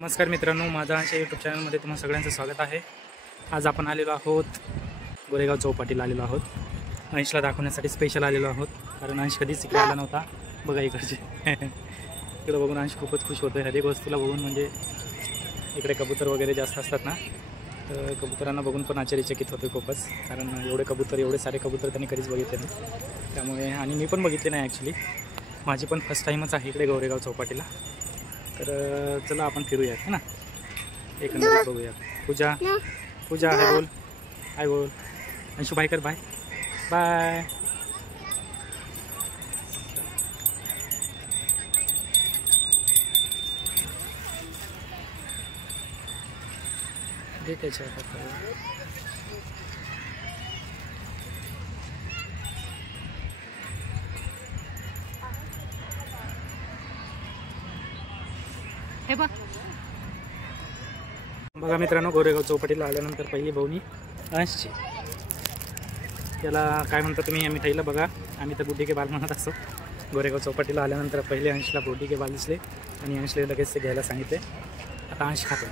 नमस्कार मित्रांनो, माझा आमच्या यूट्यूब चॅनलमध्ये तुम्हा सगळ्यांचं स्वागत आहे। आज आपण आलेलो आहोत गोरेगाव चौपाटीला आलेलो आहोत। अंशला दाखवण्यासाठी स्पेशल आलेलो आहोत, कारण अंश कधीच इकडे आला नव्हता। बघा इकडचे इकडे बघून अंश खूपच खुश होतो हर एक वस्तूला बघून। म्हणजे इकडे कबूतर वगैरे जास्त असतात ना, तर कबुतरांना बघून पण आश्चर्यचकित होतो खूपच, कारण एवढे सारे कबूतर त्यांनी कधीच बघितले नाही। त्यामुळे आणि मी पण बघितले नाही ॲक्च्युली, माझी पण फर्स्ट टाईमच आहे इकडे गोरेगाव चौपाटीला। तर चला आपण फिरूयात है ना, एकंदरीत बघूयात। पूजा हाय बोल अंशू, बाय कर, बाय बाय। दे त्याच्या हे बघा मित्रांनो, गोरेगाव चौपाटीला आल्यानंतर पहिली बवणी अंशची। त्याला काय म्हणता तुम्ही या मिठाईला? बघा आम्ही तर बुड्डी के बाल म्हणत असतो। गोरेगाव चौपाटीला आल्यानंतर पहिले अंशला बुड्डी के बाल दिसले आणि अंशला लगेच ते घ्यायला सांगितले। आता अंश खातो।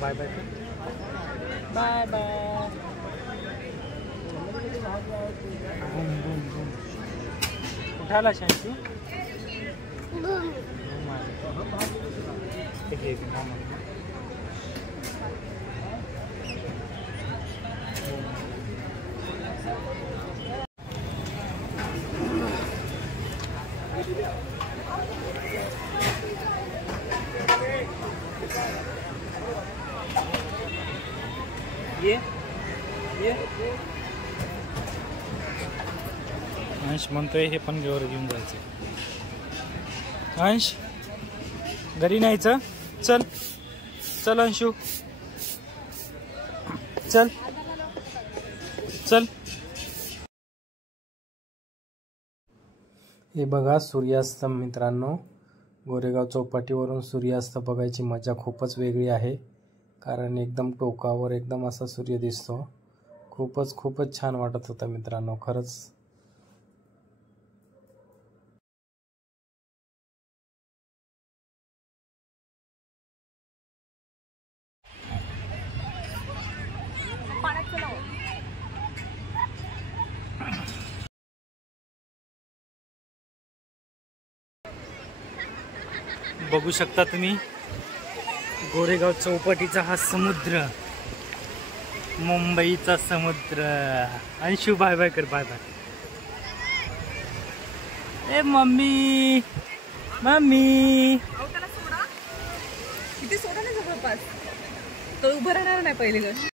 Bye bye bye bye. उठाला शांती ये अंश म्हणतोय हे पण घेऊन जायचं। अंश घरी न्यायचं, चल चल अंशू चल चल। हे बघा सूर्यास्त मित्रांनो, गोरेगाव चौपाटीवरून सूर्यास्त बघायची मजा खूपच वेगळी आहे, कारण एकदम टोकावर एकदम असा सूर्य दिसतो। खूपच छान वाटत होतं मित्रांनो, खरंच। बघू शकता तुम्ही गोरेगाव चौपाटीचा हा समुद्र, मुंबईचा समुद्र। अंशू बाय बाय कर, बाय बाय। ए मम्मी मम्मी किती सोडा नाही जवळपास, तो उभं राहणार नाही पहिली गोष्ट।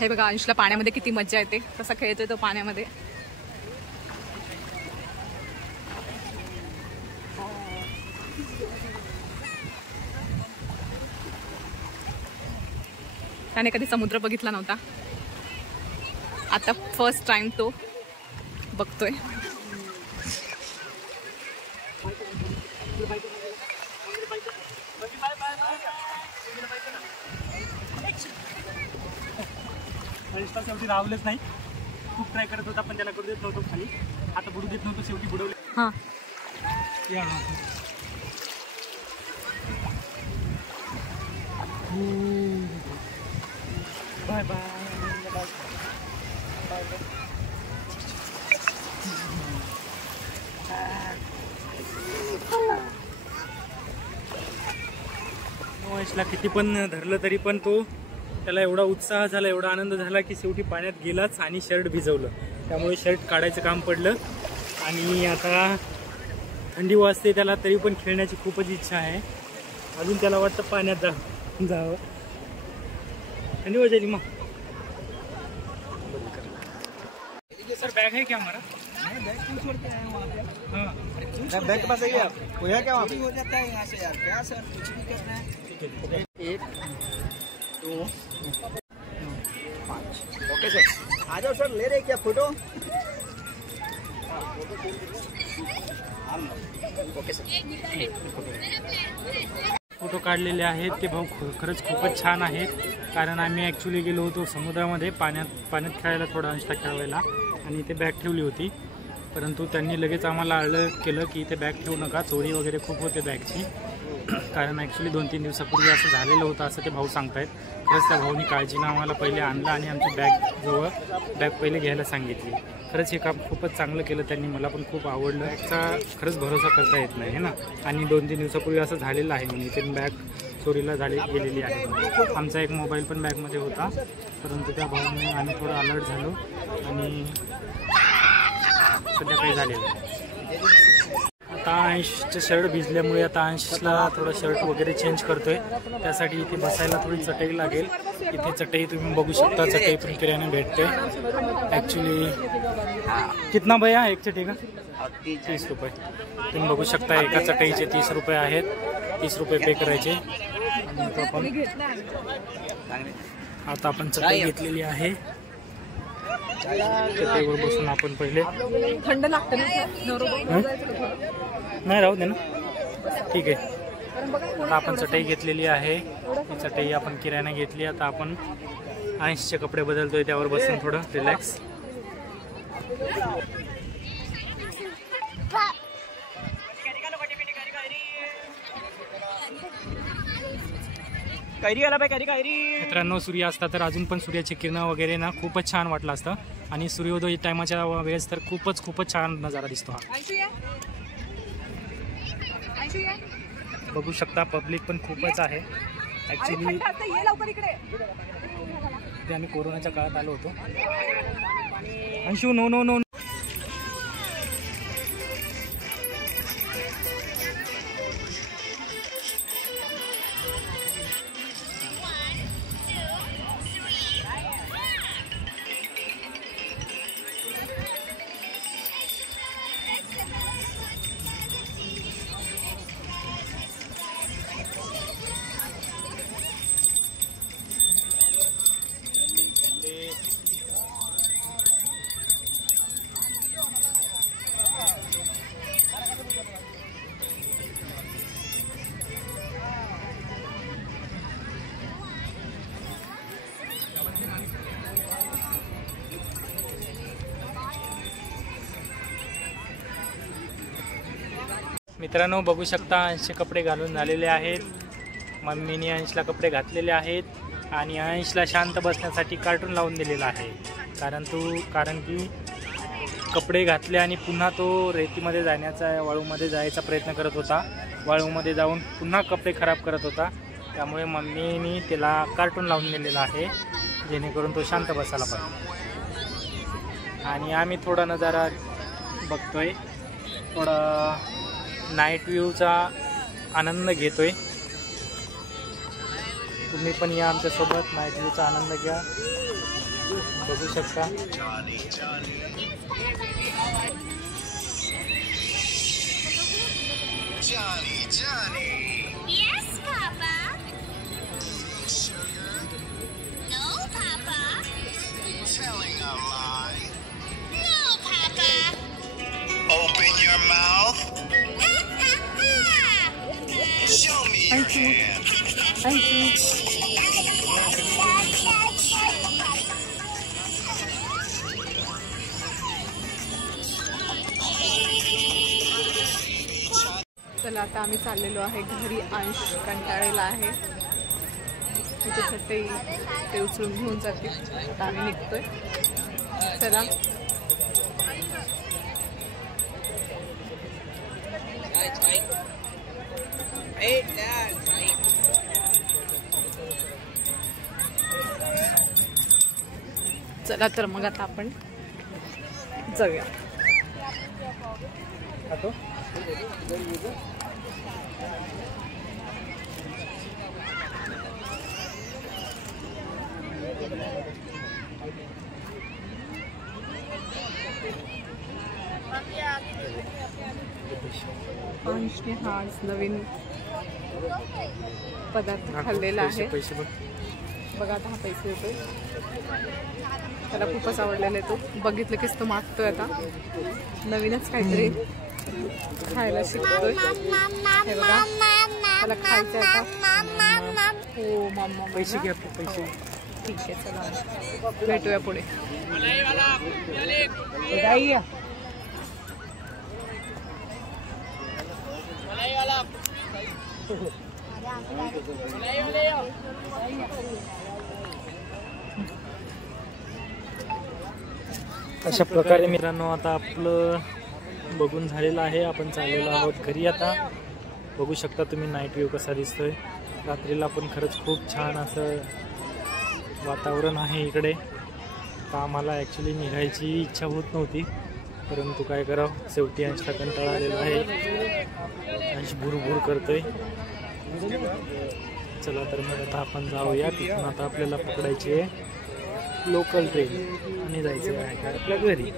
हे बघा अंशला पाण्यामध्ये किती मज्जा येते, कसा खेळतोय तो पाण्यामध्ये। त्याने कधी समुद्र बघितला नव्हता, आता फर्स्ट टाइम तो बघतोय। अंशला शेवटी रावलंच नाही, खूप ट्राय करत होता पण त्याला करू देत नव्हतो खाली। आता बुडू देत नव्हतो, शेवटी बुडवले। हां बाय बाय अंशला किती पण धरलं तरी पण त्याला एवढा उत्साह झाला, एवढा आनंद झाला की शेवटी पाण्यात गेलाच आणि शर्ट भिजवलं। त्यामुळे शर्ट काढायचं काम पडलं आणि आता थंडी वाजते त्याला, तरी पण खेळण्याची खूपच इच्छा आहे। अजून त्याला वाटतं पाण्यात जावं, थंडी वाजायली। मग सर बैग है क्या हमारा? नहीं, बैग क्यों छोड़ के आए वहाँ पे? हाँ बैग के पास आइए आप, हो क्या वहाँ पे हो जाता है यहाँ से यार, क्या सर कुछ भी करना है। ठीक है, 1 2 5 ओके सर, आ जाओ सर, ले रहे क्या फोटो? फोटो काढलेले आहेत ते भाऊ खरंच खूपच छान आहेत. कारण आम्ही ॲक्च्युली गेलो होतो समुद्रामध्ये पाण्यात खेळायला, थोडा अंशला खेळवायला, आणि इथे बॅग ठेवली होती. परंतु त्यांनी लगेच आम्हाला अलर्ट केलं की इथे बॅग ठेवू नका, चोरी वगैरे खूप होते बॅगची. कारण ॲक्च्युली 2-3 दिवसापूर्वी असं झालेलं होतं असं ते भाऊ सांगतायत. खरंच त्या भाऊनी काळजीनं आम्हाला पहिले आणलं आणि आमची बॅग पहिले घ्यायला सांगितली. खरंच हे काम खूपच चांगलं केलं त्यांनी, मला पण खूप आवडलं. याचा खरंच भरोसा करता येत नाही है ना. आणि 2-3 दिवसापूर्वी असं झालेलं आहे म्हणजे इथे बॅग चोरीला गेलेली आहे. आमचा एक मोबाईल पण बॅगमध्ये होता, परंतु त्या भाऊने आम्ही थोडं अलर्ट झालो आणि सध्या काही झालेलं नाही. आता अंशचं शर्ट भिजल्यामुळे आता अंशला थोडं शर्ट वगैरे चेंज करतोय. त्यासाठी इथे बसायला थोडी चटई लागेल. इथे चटई तुम्ही बघू शकता, चटई पण किरायाने भेटते. ॲक्च्युली कितना भैया एक चटई का? 30 रुपये. तुम्ही बघू शकता एका चटईचे 30 रुपये आहेत. 30 रुपये पे करायचे. आता आपण चटई घेतलेली आहे. चटईवर बसून आपण पहिले थंड लागतं नाही, राहू दे ना, ठीक आहे. आता आपण चटई घेतलेली आहे. ही चटई आपण किरायाने घेतली. आता आपण अंशचे कपडे बदलतोय, त्यावर बसून थोडं रिलॅक्स. मित्रांनो, सूर्य असता तर अजून पण सूर्याची किरणं वगैरे ना खूपच छान वाटलं असतं. आणि सूर्योदय टायमाच्या वेळेस तर खूपच छान नजारा दिसतो हा. बघू शकता पब्लिक पण खूपच आहे. ॲक्च्युली आम्ही कोरोनाच्या काळात आलो होतो. अंशू नो. मित्रांनो, बघू शकता अंशचे कपडे घालून झालेले आहेत. मम्मीने अंशला कपडे घातलेले आहेत आणि अंशला शांत बसण्यासाठी कार्टून लावून दिलेला आहे. कारण की कपडे घातले आणि पुन्हा तो रेतीमध्ये वाळूमध्ये जायचा प्रयत्न करत होता. वाळूमध्ये जाऊन पुन्हा कपडे खराब करत होता. त्यामुळे मम्मीने त्याला कार्टून लावून दिलेला आहे, जेणेकरून तो शांत बसायला पाहिजे. आणि आम्ही थोडा नजारा बघतोय, थोडा नाईट व्ह्यूचा आनंद घेतोय. तुम्ही पण या आमच्यासोबत, नाईट व्ह्यूचा आनंद घ्या. बघू शकता Yes, Papa. Sugar? No, Papa. Telling a lie? No, Papa. Open your mouth. Show me your hand. चला आता आम्ही चाललेलो आहे घरी. अंश कंटाळलेला आहे. तिथे चटई ते उचलून घेऊन जाते. आता आम्ही निघतोय. चला चला तर मग आता आपण जाऊया. अंशने हा नवीन पदार्थ खाल्लेला आहे. बघा आता हा पैसे येतोय. त्याला खूपच आवडलेला आहे. तो बघितलं कीच तो मागतोय. आता नवीनच काहीतरी खायला शिकतोय. हे बघा त्याला खायचं आहे का? हो मम्मा पैसे घ्या पैसे. ठीक आहे चला भेटूया पुढे. अशा प्रकारे मित्रांनो आता आपलं बघून झालेलं आहे. आपण चाललेलो आहोत घरी. आता बघू शकता तुम्ही नाईट व्ह्यू कसा दिसतोय. रात्रीला पण खरंच खूप छान असं वातावरण आहे इकडे. तर आम्हाला ॲक्च्युली निघायची इच्छा होत नव्हती, परंतु काय करावं, शेवटी अंशला कंटाळा आलेला आहे. अंश भुरभुर करतोय. चला तर मग आता आपण जाऊया. तिथून आता आपल्याला पकडायची आहे लोकल ट्रेन आणि जायचं आहे आपल्या घरी.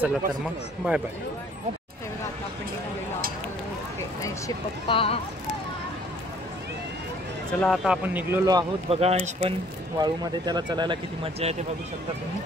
चला तर मग बाय बाय. आता आपण निघालेलो आहोत. अंशी पप्पा चला आता आपण निघलेलो आहोत. बघा अंश पण वाळूमध्ये त्याला चालायला किती मजा येते बघू शकता तुम्ही.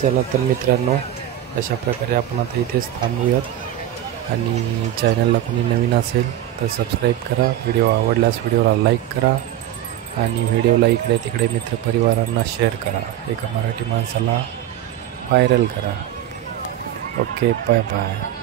चला तर मित्रांनो, अशा प्रकारे आपण आता इथेच थांबूयात. आणि चॅनलला कोणी नवीन असेल तर सबस्क्राईब करा. व्हिडिओ आवडल्यास व्हिडिओला लाईक करा आणि व्हिडिओला इकडे तिकडे मित्रपरिवारांना शेअर करा. एका मराठी माणसाला व्हायरल करा. Okay bye bye.